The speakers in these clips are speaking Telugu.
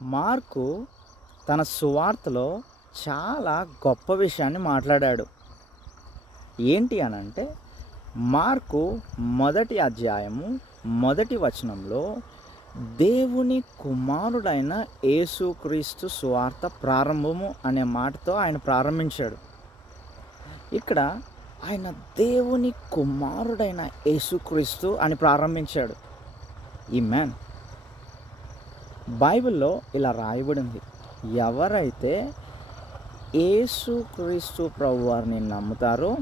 మార్కు తన సువార్తలో చాలా గొప్ప విషయాన్ని మాట్లాడాడు. ఏంటి అనంటే, మార్కు మొదటి అధ్యాయము మొదటి వచనంలో దేవుని కుమారుడైన యేసుక్రీస్తు సువార్త ప్రారంభము అనే మాటతో ఆయన ప్రారంభించాడు. ఇక్కడ ఆయన దేవుని కుమారుడైన యేసుక్రీస్తు అని ప్రారంభించాడు. ఆమేన్. బైబిల్లో ఇలా రాయబడింది, ఎవరైతే యేసుక్రీస్తు ప్రభువారిని నమ్ముతారో,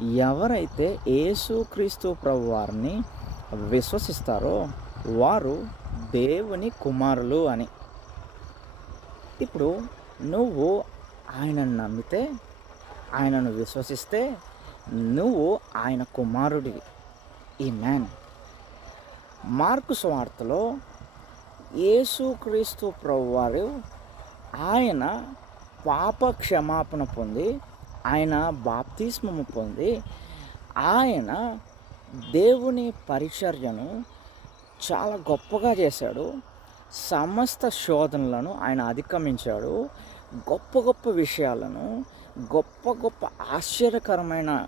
ఎవరైతే యేసుక్రీస్తు ప్రభువారిని విశ్వసిస్తారో వారు దేవుని కుమారులు అని. ఇప్పుడు నువ్వు ఆయనను నమ్మితే, ఆయనను విశ్వసిస్తే నువ్వు ఆయన కుమారుడివి. ఆమేన్. మార్కు సువార్తలో యేసుక్రీస్తు ప్రభువారు ఆయన పాప క్షమాపణ పొంది, ఆయన బాప్తిస్మము పొంది, ఆయన దేవుని పరిచర్యను చాలా గొప్పగా చేశాడు. సమస్త శోధనలను ఆయన అధిగమించాడు. గొప్ప గొప్ప విషయాలను, గొప్ప గొప్ప ఆశ్చర్యకరమైన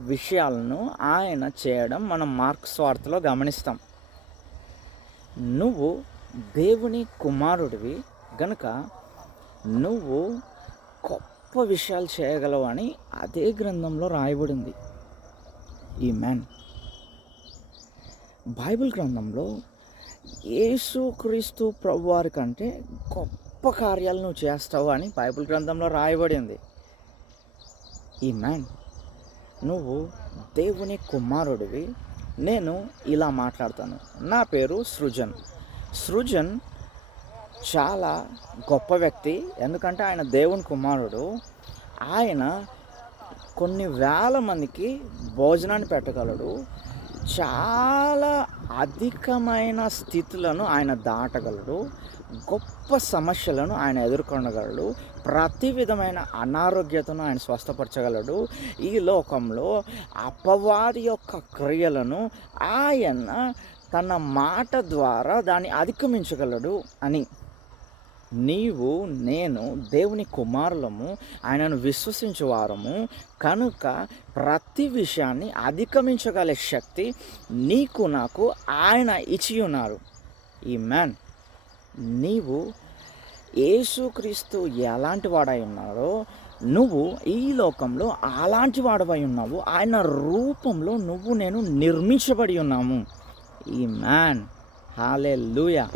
విషయాలను ఆయన చేయడం మనం మార్కు సువార్తలో గమనిస్తాం. నువ్వు దేవుని కుమారుడివి గనుక నువ్వు గొప్ప విషయాలు చేయగలవు అని అదే గ్రంథంలో రాయబడింది. ఆమేన్. బైబిల్ గ్రంథంలో యేసుక్రీస్తు ప్రభువారి కంటే గొప్ప కార్యాలు నువ్వు చేస్తావు అని బైబిల్ గ్రంథంలో రాయబడింది. ఆమేన్. నువ్వు దేవుని కుమారుడివి. నేను ఇలా మాట్లాడతాను. నా పేరు సృజన్ చాలా గొప్ప వ్యక్తి. ఎందుకంటే ఆయన దేవుని కుమారుడు. ఆయన కొన్ని వేల మందికి భోజనాన్ని పెట్టగలడు. చాలా అధికమైన స్థితులను ఆయన దాటగలడు. గొప్ప సమస్యలను ఆయన ఎదుర్కొనగలడు. ప్రతి విధమైన అనారోగ్యతను ఆయన స్వస్థపరచగలడు. ఈ లోకంలో అపవాది యొక్క క్రియలను ఆయన తన మాట ద్వారా దాన్ని అధిగమించగలడు అని. నీవు నేను దేవుని కుమారులము, ఆయనను విశ్వసించువారము కనుక ప్రతి విషయాన్ని అధిగమించగల శక్తి నీకు నాకు ఆయన ఇచ్చి ఉన్నారు. ఆమేన్. నీవు యేసుక్రీస్తు ఎలాంటి వాడై ఉన్నాడో నువ్వు ఈ లోకంలో అలాంటి వాడవై ఉన్నావు. ఆయన రూపంలో నువ్వు నేను నిర్మించబడి ఉన్నాము. ఆమేన్. హల్లెలూయా.